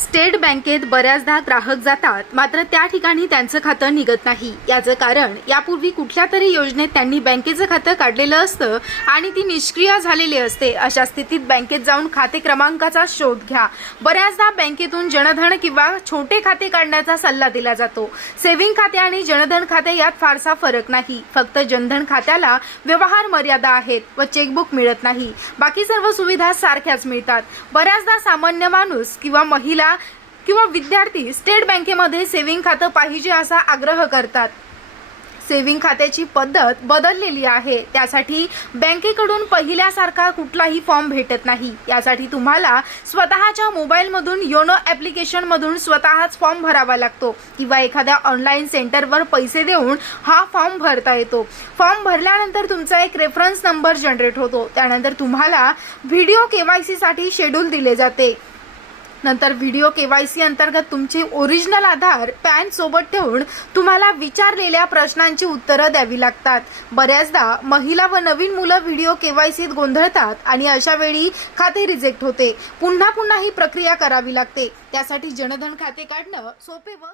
State बँकेत बऱ्याचदा ग्राहक जातात मात्र त्या ठिकाणी त्यांचं खातं निघत नाही. याचं कारण यापूर्वी कुठल्या तरी योजनेत त्यांनी बँकेचं खातं काढलेलं असतं आणि ती निष्क्रिय झालेली असते. अशा स्थितीत बँकेत जाऊन खाते क्रमांकाचा शोध घ्या. बऱ्याचदा बँकेतून जनधन किंवा छोटे खाते काढण्याचा सल्ला दिला जातो. सेव्हिंग खाते आणि जनधन खाते यात फारसा फरक नाही. फक्त जनधन खात्याला व्यवहार मर्यादा आहेत व चेकबुक मिळत नाही. बाकी सर्व सुविधा सारख्याच मिळतात. बऱ्याचदा सामान्य माणूस किंवा महिला किंवा विद्यार्थी स्टेट बँकेमध्ये सेव्हिंग खातं पाहिजे असा आग्रह करतात. सेव्हिंग खात्याची पद्धत बदललेली आहे. त्यासाठी बँकेकडून पहिल्यासारखा कुठलाही फॉर्म भेटत नाही. यासाठी तुम्हाला स्वतःच्या मोबाईलमधून योनो ॲप्लिकेशनमधून स्वतःच फॉर्म भरावा लागतो किंवा एखाद्या ऑनलाईन सेंटरवर पैसे देऊन हा फॉर्म भरता येतो. फॉर्म भरल्यानंतर तुमचा एक रेफरन्स नंबर जनरेट होतो. त्यानंतर तुम्हाला व्हिडिओ केवायसीसाठी शेड्यूल दिले जाते. नंतर व्हिडिओ केवायसी अंतर्गत तुमचे ओरिजिनल आधार पॅन सोबत ठेवून तुम्हाला विचारलेल्या प्रश्नांची उत्तरं द्यावी लागतात. बऱ्याचदा महिला व नवीन मुलं व्हिडिओ केवायसीत गोंधळतात आणि अशा वेळी खाते रिजेक्ट होते. पुन्हा पुन्हा ही प्रक्रिया करावी लागते. त्यासाठी जनधन खाते काढणं सोपे व